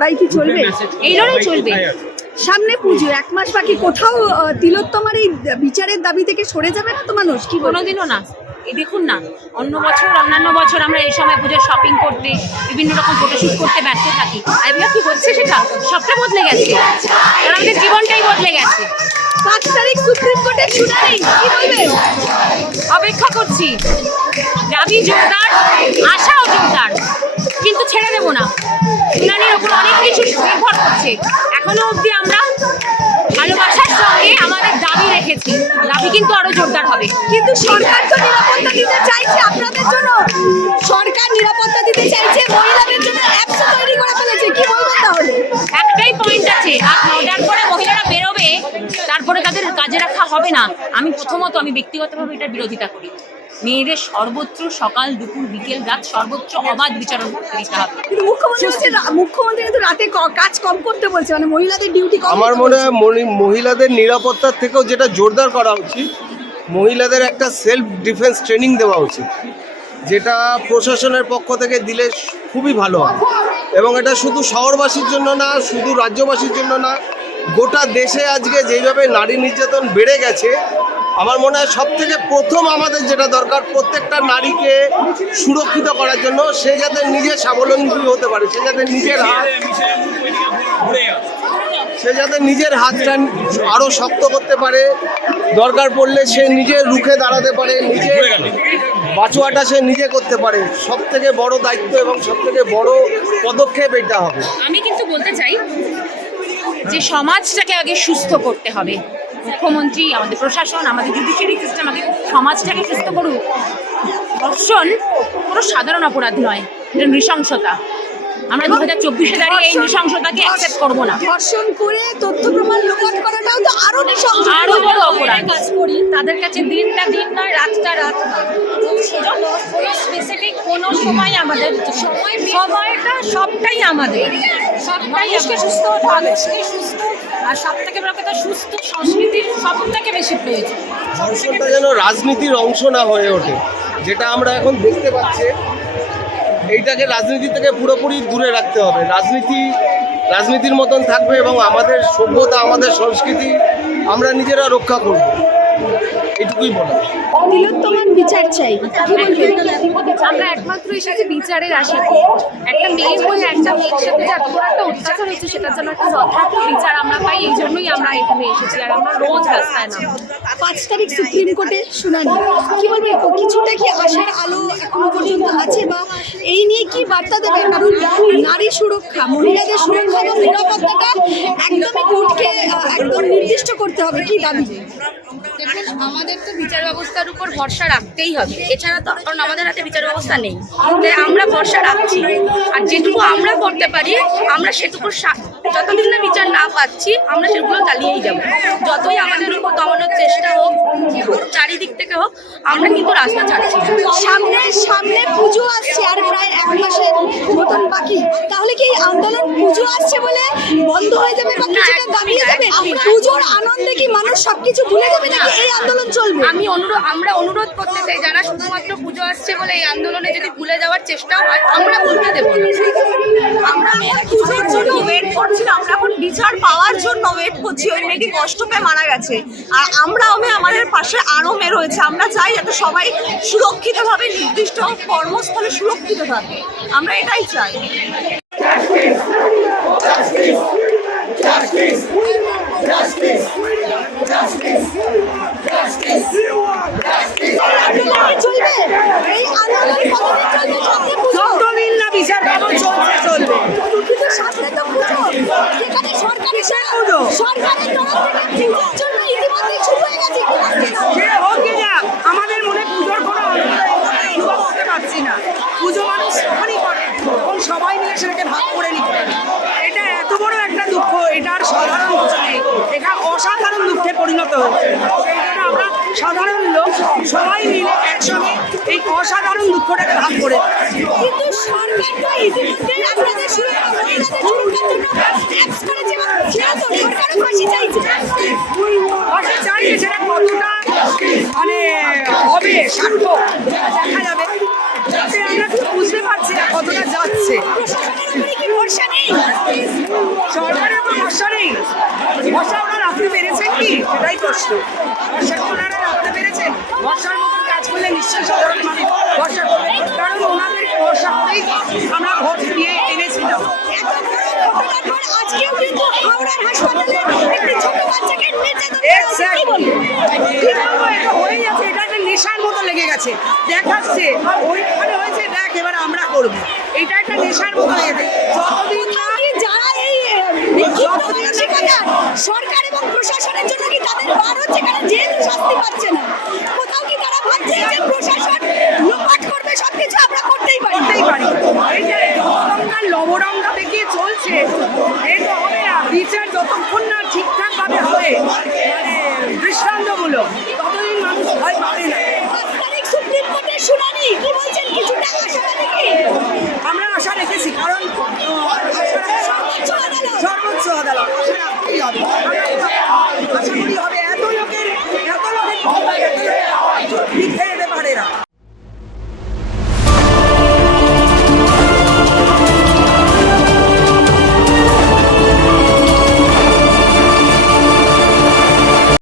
লড়াই কি চলবে? এই লড়াই চলবে। সামনে পুজো এক মাস বাকি কোথাও তিলোত্তমার এই বিচারের দাবি থেকে সরে যাবে না তো মানুষ? কি কোনোদিনও না। এই দেখুন না অন্য বছর অন্যান্য বছর আমরা এই সময় পুজোর শপিং করতে বিভিন্ন রকম ফটোশুট করতে ব্যস্ত থাকি। আর এবার কি হচ্ছে সেটা? সবটা বদলে গেছে। আমাদের জীবনটাই বদলে গেছে। পাঁচ তারিখ সুপ্রিম কোর্টের শুনানি কি বলবেন অপেক্ষা করছি। দাবি জোরদার আশাও জোরদার। কিন্তু ছেড়ে দেবো না। শুনানির ওপর অনেক কিছু নির্ভর করছে। এখনও অবধি আমরা ভালোবাসার সঙ্গে আমাদের দাবি রেখেছি। দাবি কিন্তু আরও জোরদার হবে। কিন্তু সরকার তো নিরাপত্তা দিতে চাইছে আপনাদের জন্য। সরকার নিরাপত্তা দিতে চাইছে মহিলাদের জন্য অ্যাপস তৈরি করে ফেলেছে। কি বলবেন তাহলে? একটাই পয়েন্ট আছে আর নটার পরে মহিলারা বেরোবে তারপরে তাদের কাজে রাখা হবে না। আমি প্রথমত আমি ব্যক্তিগতভাবে এটার বিরোধিতা করি। মেয়েদের সর্বত্র সকাল দুপুর বিকেল রাত সর্বোচ্চ অবাধ বিচারণ করতে দিতে হবে। কিন্তু মুখ্যমন্ত্রী মুখ্যমন্ত্রী কিন্তু রাতে কাজ কম করতে বলছে মানে মহিলাদের ডিউটি কম আমার মনে হয় মনি- মহিলাদের নিরাপত্তার থেকেও যেটা জোরদার করা উচিত মহিলাদের একটা সেলফ ডিফেন্স ট্রেনিং দেওয়া উচিত যেটা প্রশাসনের পক্ষ থেকে দিলে খুবই ভালো হয়। এবং এটা শুধু শহরবাসীর জন্য না শুধু রাজ্যবাসীর জন্য না গোটা দেশে আজকে যেইভাবে নারী নির্যাতন বেড়ে গেছে আমার মনে হয় সব থেকে প্রথম আমাদের যেটা দরকার প্রত্যেকটা নারীকে সুরক্ষিত করার জন্য সে যাতে নিজে স্বাবলম্বী হতে পারে, সে যাতে নিজের হাত সে যাতে নিজের হাতটা আরও শক্ত করতে পারে। দরকার পড়লে সে নিজে রুখে দাঁড়াতে পারে নিজে বাঁচোয়াটা সে নিজে করতে পারে। সব থেকে বড় দায়িত্ব এবং সব থেকে বড় পদক্ষেপ এটা হবে। আমি কিন্তু বলতে চাই যে সমাজটাকে আগে সুস্থ করতে হবে। মুখ্যমন্ত্রী আমাদের প্রশাসন আমাদের জুডিশিয়ারি সিস্টেম আগে সমাজটাকে সুস্থ করুক। ধর্ষণ কোনো সাধারণ অপরাধ নয় এটা নৃশংসতা। আমরা দু হাজার চব্বিশে দাঁড়িয়ে এই নৃশংসতাকে অ্যাকসেপ্ট করব না। ধর্ষণ করে তথ্য প্রমাণ লোপাট করাটাও তো আরও নৃশংস আরও বড় অপরাধ। কাজ করি তাদের কাছে দিনটা দিন নয় রাতটা রাত নয়। কোনো স্পেসিফিক কোনো সময় আমাদের সময় সময়টা সবটাই আমাদের। সবটাই সুস্থ মানুষকে সুস্থ আর সব থেকে বড় কথা সুস্থ সংস্কৃতির সব থেকে বেশি প্রয়োজন ধর্ষণটা যেন রাজনীতির অংশ না হয়ে ওঠে যেটা আমরা এখন দেখতে পাচ্ছি এইটাকে রাজনীতি থেকে পুরোপুরি দূরে রাখতে হবে। রাজনীতি রাজনীতির মতন থাকবে এবং আমাদের সভ্যতা আমাদের সংস্কৃতি আমরা নিজেরা রক্ষা করব। এটুকুই বলা তিলোত্তমার বিচার চাই। কি বলবেন? আমরা একমাত্র এসেছি বিচারের আশা একটা মেয়ে হয়ে একটা মেয়ের সাথে যে এত বড় একটা অত্যাচার হচ্ছে সেটার জন্য একটা যথার্থ বিচার আমরা পাই। এই জন্যই আমরা এখানে এসেছি আর আমরা রোজ রাস্তায় নামবো। পাঁচ তারিখ সুপ্রিম কোর্টে শুনানি। কি বলবেন কিছুটা কি আশার আলো এখনও পর্যন্ত আছে বা এই নিয়ে কি বার্তা দেবে কারণ নারী সুরক্ষা মহিলাদের সুরক্ষা এবং নিরাপত্তাটা একদমই কোর্টকে একদম নির্দিষ্ট করতে হবে। কি দাবি? দেখুন আমাদের তো বিচার ব্যবস্থার উপর ভরসা রাখতেই হবে। এছাড়া তো কারণ আমাদের হাতে বিচার ব্যবস্থা নেই। তাই আমরা ভরসা রাখছি। আর যেটুকু আমরা করতে পারি আমরা সেটুকু যতদিন না বিচার না পাচ্ছি আমরা সেগুলো চালিয়েই যাব। যতই আমাদের উপর দমানোর চেষ্টা হোক চারিদিক থেকে হোক আমরা কিন্তু রাস্তা ছাড়ছি সামনে সামনে পুজো আসছে আর প্রায় এক মাসের মতন বাকি। তাহলে কি আন্দোলন পুজো আসছে বলে বন্ধ হয়ে যাবে বা কিছুটা দাবিয়ে যাবে? পুজোর আনন্দে কি মানুষ সবকিছু ভুলে যাবে নাকি এই আন্দোলন চলবে? আমি অনুরোধ আমরা অনুরোধ করতে চাই যারা শুধুমাত্র পুজো আসছে বলে এই আন্দোলনে যদি ভুলে যাওয়ার চেষ্টা হয় আমরা ভুলতে দেবো আমরা পুজোর জন্য ওয়েট করছি আমরা এখন বিচার পাওয়ার জন্য ওয়েট করছি। ওই মেয়েটি কষ্ট পেয়ে মারা গেছে। আর আমরা আমি আমাদের পাশে আরও মেয়ে রয়েছে। আমরা চাই যাতে সবাই সুরক্ষিতভাবে নির্দিষ্ট কর্মস্থলে সুরক্ষিত থাকে। আমরা এটাই চাই। চলবে। এই আন্দোলন কতদিন চলবে সামনে পুজো যতদিন না বিচার পাবো চলছে চলবে। সামনে তো পুজো যেখানে সরকারি পুজো? সরকারের তরফ থেকে পুজোর জন্য ইতিমধ্যেই শুরু হয়ে গেছে সে হোক গে আমাদের মনে পুজোর কোনো অনুভব করতে পারছি না। পুজো মানুষ তখনই করে তখন সবাই মিলে সেটাকে ভাগ করে নিতে। পারে এটা এত বড় একটা দুঃখ এটা আর সাধারণ কিছু নেই এটা অসাধারণ দুঃখে পরিণত সেই জন্য আমরা সাধারণ লোক সবাই মিলে একসঙ্গে এই অসাধারণ দুঃখটাকে ভাগ করে কিন্তু সরকার তো আপনাদের চাইছে। সেটা কতটা মানে হবে সার্থক দেখা যাবে। আমরা বুঝতে পারছি না কতটা যাচ্ছে। কি ভরসা নেই ভরসা নেই রাখতে পেরেছেন কি? সেটাই প্রশ্ন। ভরসা কি ওনারা রাখতে পেরেছেন ভরসার মতন কাজ করলে নিশ্চয়ই সাধারণ মানুষ ভরসা করবে। কারণ ওনাদের ভরসা করেই আমরা ভোট দিয়ে এনেছিলাম। আজকেও কিন্তু হাওড়ার হাসপাতালে একটি ছোট বাচ্চাকে নেশার মতো লেগে গেছে। দেখাচ্ছে। ওইখানে হয়েছে দেখ এবার আমরা করব। এটা একটা নেশার মতো লেগে যতদিন না কোথাও কি যারা এই আহ, বিক্ষিপ্ত মানসিকতা সরকার এবং প্রশাসনের জন্য কি তাদের বার হচ্ছে? কারণ যেহেতু শাস্তি পাচ্ছে না। কোথাও কি তারা ভাবছে যে প্রশাসন লোপাট করবে? সবকিছু আমরা করতেই পারি। করতেই পারি। এই যে রমরমা দেখিয়ে চলছে হবে না। বিচার যতক্ষণ না ঠিকঠাক ভাবে হবে মানে দৃষ্টান্তমূলক ততদিন মানুষ ভয় পাবে না। সুপ্রিম কোর্টের শুনানি কি বলছেন? কিছুটা আশাবাদী কি? আমরা আশা রেখেছি কারণ সর্বোচ্চ আদালত। সর্বোচ্চ আদালত।